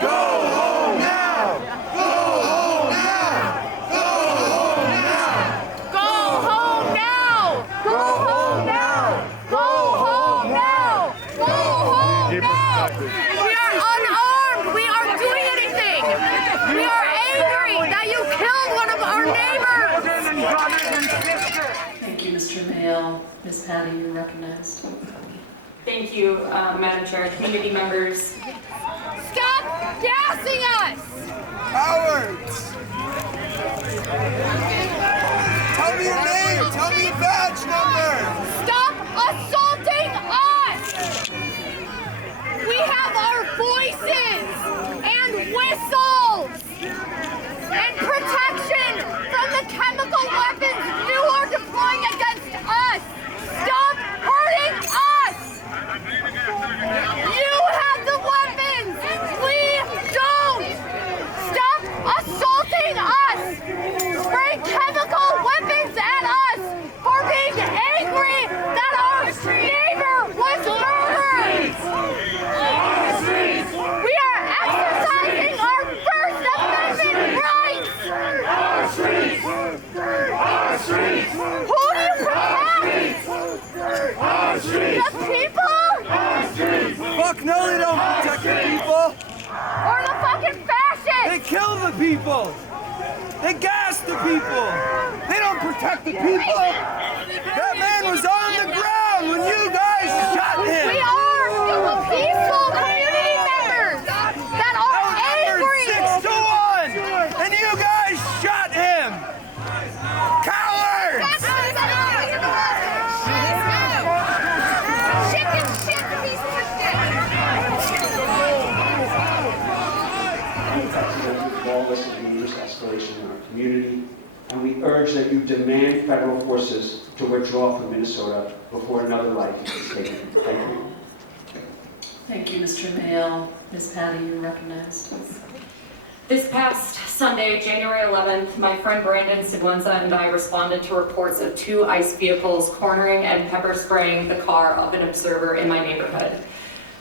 Go home now! Go home now! Go home now! Go home now! Go home now! Go home now! Go home now! We are unarmed! We aren't doing anything! We are angry that you killed one of our neighbors! Thank you, Mr. Mayo. Ms. Patty, you're recognized. Thank you, Madam Chair, community members. Stop gassing us! Cowards! Tell me your name! Tell me your badge number! Stop assaulting us! We have our voices and whistles and protection from the chemical weapons you are deploying against us! Stop hurting us! You have the weapons! We don't! Stop assaulting us! Spray chemical weapons at us for being angry that our neighbor was murdered! We are exercising our First Amendment rights! Who do you protect? The people? Fuck no, they don't protect the people! Or the fucking fascists? They kill the people! They gas the people! They don't protect the people! That man was on the ground when you guys shot him! We are peaceful community members that are angry! 6-1! And you guys shot him! Cowards! Chicken shit piece of lawless and dangerous escalation in our community, and we urge that you demand federal forces to withdraw from Minnesota before another life is taken. Thank you. Thank you, Mr. Mayo. Ms. Patty, you're recognized. This past Sunday, January 11th, my friend Brandon Sigwenza and I responded to reports of 2 ICE vehicles cornering and pepper spraying the car of an observer in my neighborhood.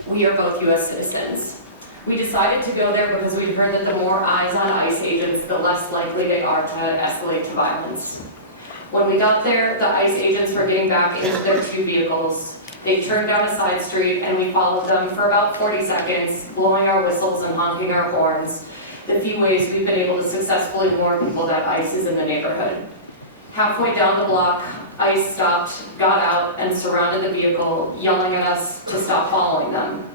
We are both U.S. citizens. We decided to go there because we'd heard that the more eyes on ICE agents, the less likely they are to escalate to violence. When we got there, the ICE agents were getting back into their 2 vehicles. They turned down a side street and we followed them for about 40 seconds, blowing our whistles and honking our horns, the few ways we've been able to successfully warn people that ICE is in the neighborhood. Halfway down the block, ICE stopped, got out, and surrounded the vehicle, yelling at us to stop following them.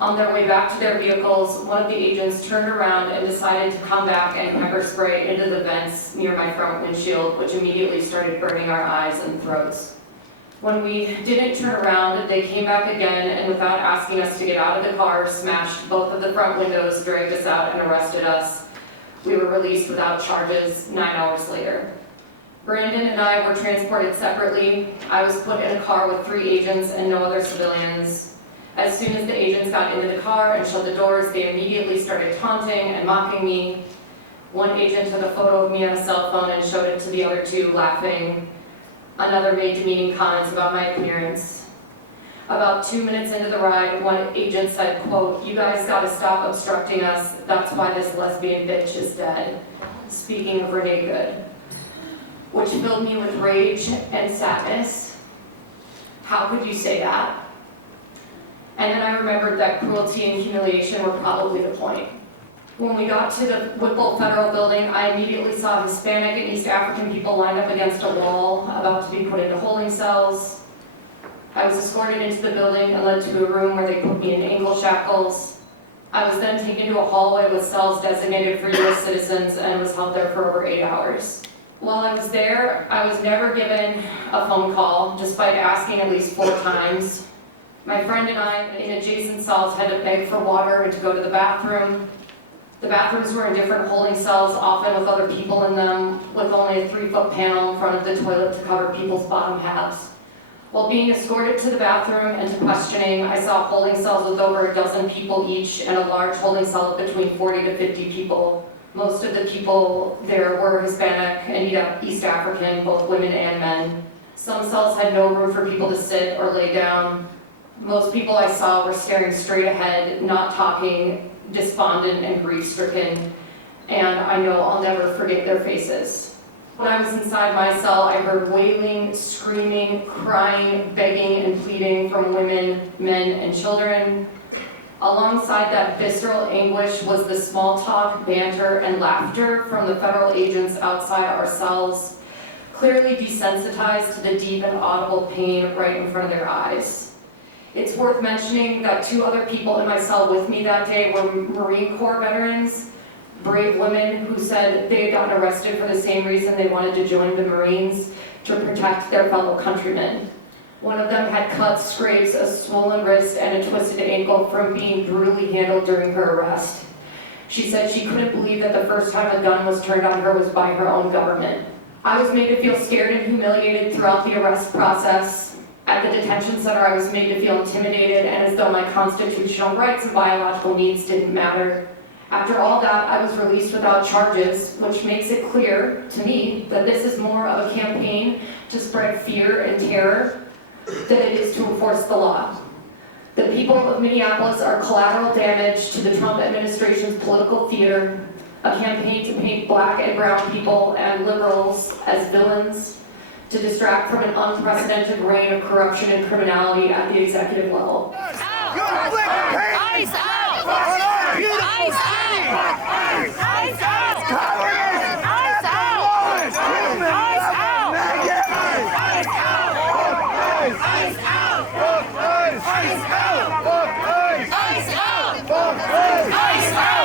On their way back to their vehicles, one of the agents turned around and decided to come back and pepper spray into the vents near my front windshield, which immediately started burning our eyes and throats. When we didn't turn around, they came back again and without asking us to get out of the car, smashed both of the front windows, dragged us out, and arrested us. We were released without charges 9 hours later. Brandon and I were transported separately. I was put in a car with 3 agents and no other civilians. As soon as the agents got into the car and shut the doors, they immediately started taunting and mocking me. One agent took a photo of me on a cell phone and showed it to the other 2, laughing. Another made demeaning comments about my appearance. About 2 minutes into the ride, one agent said, quote, "You guys gotta stop obstructing us. That's why this lesbian bitch is dead." Speaking of Renee Good, which filled me with rage and sadness. How could you say that? And then I remembered that cruelty and humiliation were probably the point. When we got to the Whipple Federal Building, I immediately saw Hispanic and East African people lined up against a wall, about to be put into holding cells. I was escorted into the building and led to a room where they put me in ankle shackles. I was then taken to a hallway with cells designated for U.S. citizens and was held there for over 8 hours. While I was there, I was never given a phone call, despite asking at least 4 times. My friend and I, in adjacent cells, had to beg for water and to go to the bathroom. The bathrooms were in different holding cells, often with other people in them, with only a 3-foot panel in front of the toilet to cover people's bottom halves. While being escorted to the bathroom and to questioning, I saw holding cells with over a dozen people each and a large holding cell of between 40 to 50 people. Most of the people there were Hispanic and East African, both women and men. Some cells had no room for people to sit or lay down. Most people I saw were staring straight ahead, not talking, despondent and grief-stricken, and I know I'll never forget their faces. When I was inside my cell, I heard wailing, screaming, crying, begging, and pleading from women, men, and children. Alongside that visceral anguish was the small talk, banter, and laughter from the federal agents outside our cells, clearly desensitized to the deep and audible pain right in front of their eyes. It's worth mentioning that 2 other people in my cell with me that day were Marine Corps veterans, brave women who said they had gotten arrested for the same reason they wanted to join the Marines, to protect their fellow countrymen. One of them had cuts, scrapes, a swollen wrist, and a twisted ankle from being brutally handled during her arrest. She said she couldn't believe that the first time a gun was turned on her was by her own government. I was made to feel scared and humiliated throughout the arrest process. At the detention center, I was made to feel intimidated and as though my constitutional rights and biological needs didn't matter. After all that, I was released without charges, which makes it clear to me that this is more of a campaign to spread fear and terror than it is to enforce the law. The people of Minneapolis are collateral damage to the Trump administration's political theater, a campaign to paint Black and brown people and liberals as villains, to distract from an unprecedented reign of corruption and criminality at the executive level. Ice out! Ice out! Ice out! Cowardice! Ice out! Ice out! Ice out! Ice out! Ice out!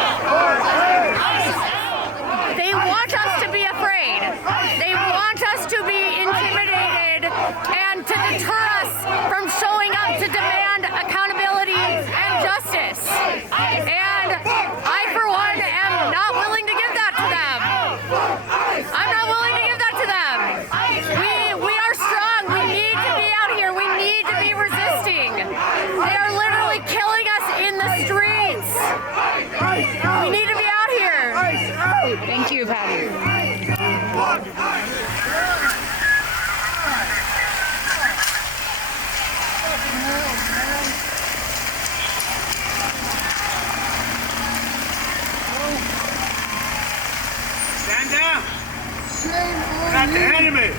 Ice out! They want us to be afraid. They want us to be intimidated and to deter us from showing up to demand accountability and justice. And I, for one, am not willing to give that to them. I'm not willing to give that to them. We are strong. We need to be out here. We need to be resisting. They are literally killing us in the streets. We need to be out here. Thank you, Patty. Stand down. Not the enemy.